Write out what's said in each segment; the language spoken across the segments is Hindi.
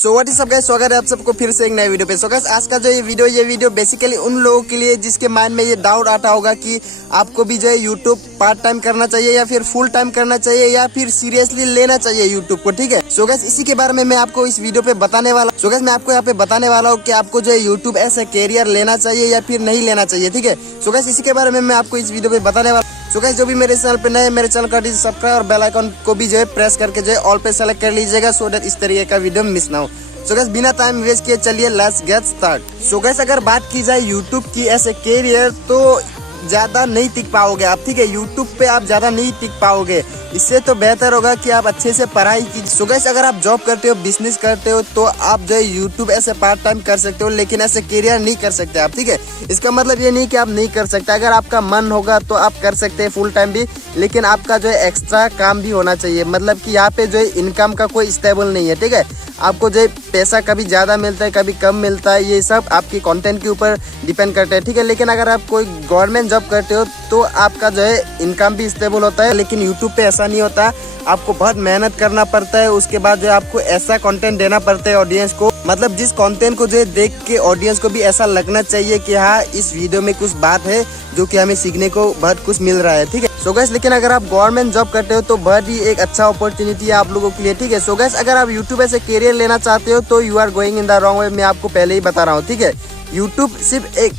So what is up guys, स्वागत है आप सबको फिर से एक नए वीडियो पे। सो गाइस आज का जो ये वीडियो बेसिकली उन लोगों के लिए जिसके माइंड में ये डाउट आता होगा कि आपको भी जो है यूट्यूब पार्ट टाइम करना चाहिए या फिर फुल टाइम करना चाहिए या फिर सीरियसली लेना चाहिए यूट्यूब को, ठीक है। सो गाइस इसी के बारे में मैं आपको इस वीडियो पे बताने वाला हूँ। सो गाइस मैं आपको यहाँ पे बताने वाला हूँ कि आपको जो है यूट्यूब एज ए कैरियर लेना चाहिए या फिर नहीं लेना चाहिए, ठीक है। सो गाइस इसी के बारे में मैं आपको इस वीडियो पे बताने वाला। सो गाइस जो भी मेरे चैनल पे नए, मेरे चैनल का सब्सक्राइब और बेल आइकन को भी जो है प्रेस करके जो है ऑल पे सेलेक्ट कर लीजिएगा, सो दैट इस तरीके का वीडियो मिस ना हो। सो गाइस बिना टाइम वेस्ट किए चलिए let's get start. So guys अगर बात की जाए यूट्यूब की एज ए कैरियर तो ज्यादा नहीं टिक पाओगे आप, ठीक है। यूट्यूब पे आप ज्यादा नहीं टिक पाओगे, इससे तो बेहतर होगा कि आप अच्छे से पढ़ाई कीजिए। सो गाइस अगर आप जॉब करते हो, बिजनेस करते हो तो आप जो है यूट्यूब ऐसे पार्ट टाइम कर सकते हो, लेकिन ऐसे कैरियर नहीं कर सकते आप, ठीक है। इसका मतलब ये नहीं कि आप नहीं कर सकते, अगर आपका मन होगा तो आप कर सकते हैं फुल टाइम भी, लेकिन आपका जो है एक्स्ट्रा काम भी होना चाहिए। मतलब कि यहाँ पे जो है इनकम का कोई स्टेबल नहीं है, ठीक है। आपको जो है पैसा कभी ज्यादा मिलता है कभी कम मिलता है, ये सब आपकी कंटेंट के ऊपर डिपेंड करता है, ठीक है। लेकिन अगर आप कोई गवर्नमेंट जॉब करते हो तो आपका जो है इनकम भी स्टेबल होता है, लेकिन यूट्यूब पे ऐसा नहीं होता। आपको बहुत मेहनत करना पड़ता है, उसके बाद जो है आपको ऐसा कंटेंट देना पड़ता है ऑडियंस को, मतलब जिस कंटेंट को जो है देख के ऑडियंस को भी ऐसा लगना चाहिए कि हाँ इस वीडियो में कुछ बात है जो कि हमें सीखने को बहुत कुछ मिल रहा है, ठीक है। सो गाइस लेकिन अगर आप गवर्नमेंट जॉब करते हो तो बहुत ही एक अच्छा अपॉर्चुनिटी है आप लोगों के लिए, ठीक है। सो गाइस अगर आप यूट्यूब ऐसे कैरियर लेना चाहते हो तो you are going in the wrong way, मैं आपको पहले ही बता रहा हूँ, ठीक है। यूट्यूब सिर्फ एक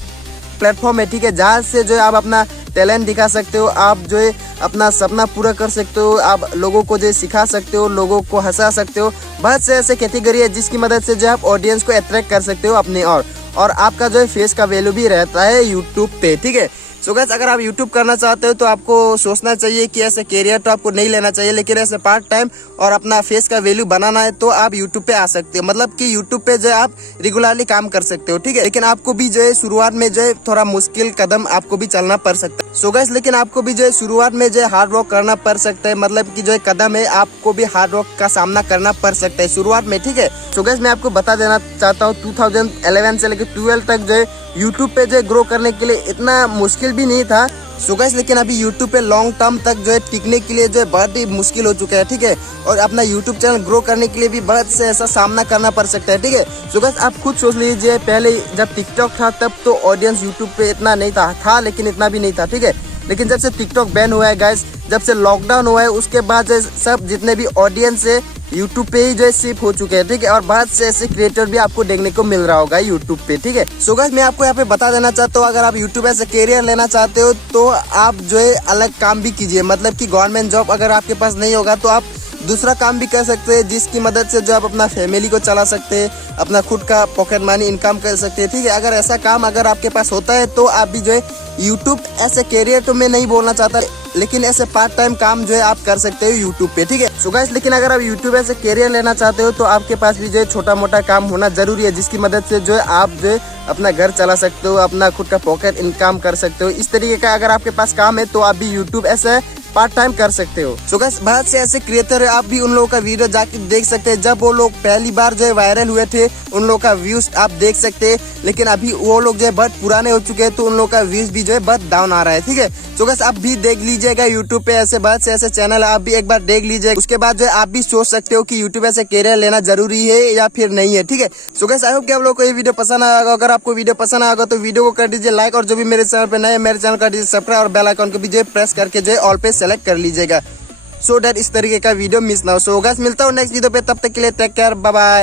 प्लेटफॉर्म है, ठीक है, जहाँ से जो है आप अपना टैलेंट दिखा सकते हो, आप जो है अपना सपना पूरा कर सकते हो, आप लोगों को जो है सिखा सकते हो, लोगों को हंसा सकते हो। बहुत से ऐसे कैटेगरी है जिसकी मदद से जो आप ऑडियंस को अट्रैक्ट कर सकते हो अपने और आपका जो है फेस का वैल्यू भी रहता है यूट्यूब पे, ठीक है। सो गाइस अगर आप यूट्यूब करना चाहते हो तो आपको सोचना चाहिए कि ऐसे कैरियर तो आपको नहीं लेना चाहिए, लेकिन ऐसे पार्ट टाइम और अपना फेस का वैल्यू बनाना है तो आप यूट्यूब पे आ सकते हो। मतलब कि यूट्यूब पे जो है आप रेगुलरली काम कर सकते हो, ठीक है। लेकिन आपको भी जो है शुरुआत में जो है थोड़ा मुश्किल कदम आपको भी चलना पड़ सकता है। सो गाइस लेकिन आपको भी जो है शुरुआत में जो है हार्ड वर्क करना पड़ सकता है, मतलब कि जो है कदम है आपको भी हार्ड वर्क का सामना करना पड़ सकता है शुरुआत में, ठीक है। सो गाइस मैं आपको बता देना चाहता हूँ 2011 से लेकर 12 तक जो है यूट्यूब पे जो है ग्रो करने के लिए इतना मुश्किल भी नहीं था। सो गाइस लेकिन अभी यूट्यूब पे लॉन्ग टर्म तक जो है टिकने के लिए जो है बहुत ही मुश्किल हो चुका है, ठीक है। और अपना यूट्यूब चैनल ग्रो करने के लिए भी बहुत से ऐसा सामना करना पड़ सकता है, ठीक है। सो गाइस आप खुद सोच लीजिए, पहले जब टिकटॉक था तब तो ऑडियंस यूट्यूब पे इतना नहीं था लेकिन इतना भी नहीं था, ठीक है। लेकिन जब से टिकटॉक बैन हुआ है गाइस, जब से लॉकडाउन हुआ है, उसके बाद जो सब जितने भी ऑडियंस है यूट्यूब पे ही जो है शिफ्ट हो चुके हैं, ठीक है। और बहुत से ऐसे क्रिएटर भी आपको देखने को मिल रहा होगा यूट्यूब पे, ठीक है। सो गाइस मैं आपको यहाँ पे बता देना चाहता हूँ, अगर आप यूट्यूब ऐसे कैरियर लेना चाहते हो तो आप जो है अलग काम भी कीजिए। मतलब कि गवर्नमेंट जॉब अगर आपके पास नहीं होगा तो आप दूसरा काम भी कर सकते हैं, जिसकी मदद से जो आप अपना फैमिली को चला सकते हैं, अपना खुद का पॉकेट मनी इनकम कर सकते हैं, ठीक है। अगर ऐसा काम अगर आपके पास होता है तो आप भी जो है यूट्यूब ऐसे कैरियर तो मैं नहीं बोलना चाहता, लेकिन ऐसे पार्ट टाइम काम जो है आप कर सकते हो यूट्यूब पे, ठीक है। सो गाइस लेकिन अगर आप यूट्यूब ऐसे कैरियर लेना चाहते हो तो आपके पास भी जो है छोटा मोटा काम होना जरूरी है, जिसकी मदद से जो है आप जो है अपना घर चला सकते हो, अपना खुद का पॉकेट इनकम कर सकते हो। इस तरीके का अगर आपके पास काम है तो आप भी यूट्यूब ऐसे पार्ट टाइम कर सकते हो। सो गाइस बहुत से ऐसे क्रिएटर है, आप भी उन लोगों का वीडियो जाके देख सकते हैं। जब वो लोग पहली बार जो है वायरल हुए थे उन लोगों का व्यूज आप देख सकते हैं, लेकिन अभी वो लोग जो है बहुत पुराने हो चुके हैं तो उन लोगों का व्यूज भी जो है बहुत डाउन आ रहा है, ठीक है। सो गाइस आप भी देख लीजिएगा यूट्यूब पे ऐसे बहुत से ऐसे चैनल आप भी एक बार देख लीजिए, उसके बाद जो है आप भी सोच सकते हो कि यूट्यूब ऐसे कैरियर लेना जरूरी है या फिर नहीं है, ठीक है। सो गाइस आई होप कि आप लोगों को ये वीडियो पसंद आएगा। अगर आपको वीडियो पसंद आएगा तो वीडियो को कर दीजिए लाइक, और जो भी मेरे चैनल पे नए मेरे चैनल का दीजिए सब्सक्राइब और बेल आइकन को भी जो है प्रेस करके जो है ऑल पे सेलेक्ट कर लीजिएगा, सो दैट इस तरीके का वीडियो मिस ना हो। सो गाइस मिलता हूँ नेक्स्ट वीडियो पे, तब तक के लिए टेक केयर, बाय बाय।